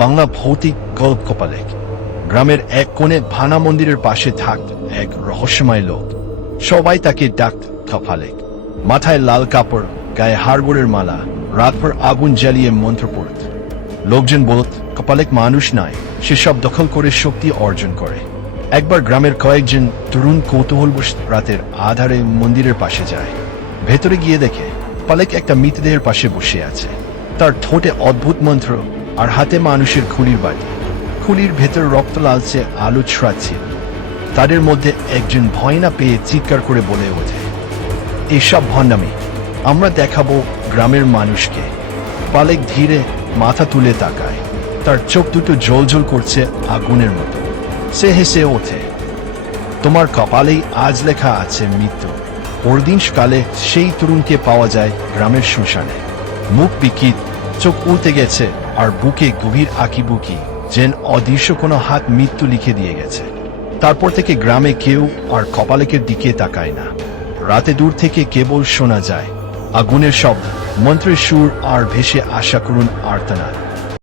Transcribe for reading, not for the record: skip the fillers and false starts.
বাংলা ভৌতিক গল্প কপালেক। গ্রামের এক কোণে ভানা মন্দিরের পাশে থাকত এক রহস্যময় লোক। সবাই তাকে ডাকত কপালেক। মাথায় লাল কাপড়, গায়ে হাড়গোড়ের মালা, রাতভর আগুন জ্বালিয়ে মন্ত্র পড়ত। লোকজন বলত কপালেক মানুষ নয়, সে সব দখল করে শক্তি অর্জন করে। একবার গ্রামের কয়েকজন তরুণ কৌতূহলবশ রাতের আধারে মন্দিরের পাশে যায়। ভেতরে গিয়ে দেখে কপালেক একটা মৃতদেহের পাশে বসে আছে। তার ঠোঁটে অদ্ভুত মন্ত্র আর হাতে মানুষের খুলির বাটি। খুলির ভেতর রক্ত লালচে আলো ছড়াচ্ছে। তাদের মধ্যে একজন ভয় না পেয়ে চিৎকার করে বলে ওঠে, এসব ভণ্ডামি, আমরা দেখাবো গ্রামের মানুষকে। কপালেক ধীরে মাথা তুলে তাকায়। তার চোখ দুটো জ্বলজ্বল করছে আগুনের মতো। সে হেসে ওঠে, তোমার কপালেই আজ লেখা আছে মৃত্যু। পরদিন সকালে সেই তরুণকে পাওয়া যায় গ্রামের শ্মশানে। মুখ বিকৃত, চোখ উল্টে গেছে আর বুকে গভীর আঁকিবুকি, যেন অদৃশ্য কোনো হাত মৃত্যু লিখে দিয়ে গেছে। তারপর থেকে গ্রামে কেউ আর কপালেকের দিকে তাকায় না। রাতে দূর থেকে কেবল শোনা যায় আগুনের শব্দ, মন্ত্রের সুর আর ভেসে আসা করুণ আর্তনাদ।